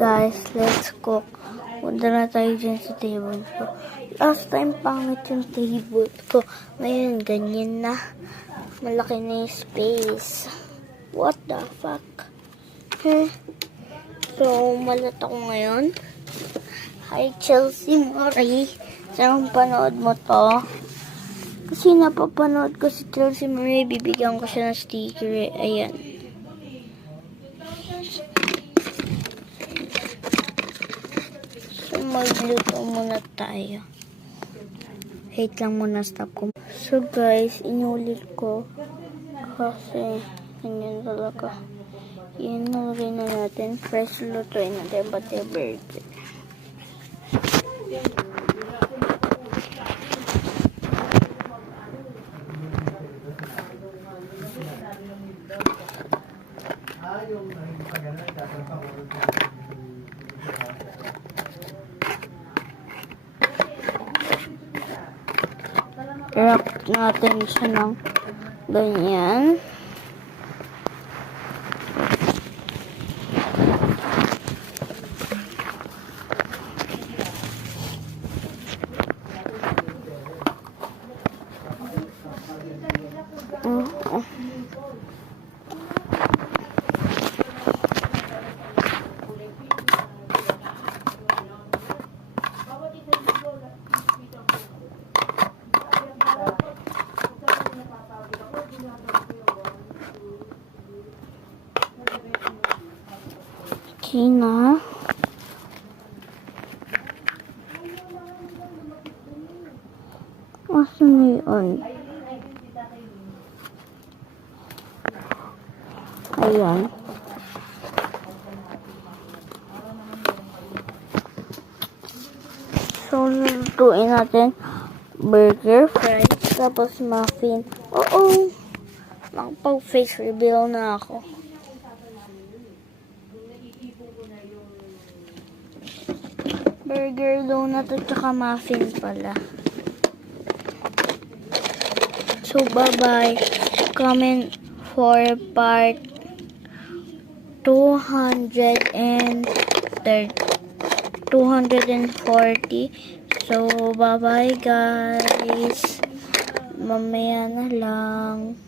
Guys, let's cook. Punta na tayo dyan sa table ko. Last time, pangit yung table ko. Ngayon, ganyan na. Malaki na yung space. What the fuck? So, malat ako ngayon. Hi, Chelsea Marie. Saan panood mo to? Kasi napapanood ko si Chelsea Marie. Bibigyan ko siya ng sticker. Ayan. So, magluto muna tayo. Wait lang muna, stop ko. So, guys, inulit ko. Kasi, ganyan talaga. Yan, nalagay na natin. Fresh lutuin natin. Pati burger. Wrap natin siya ng ganyan. Okay na. Asan na yun? Ayan. So, lutuin natin burger, fries, tapos muffin. Oo! Nakapag-face reveal na ako. Burger, donut, at saka muffin pala. So, bye-bye. Comment for part 240. So, bye-bye, guys. Mamaya na lang.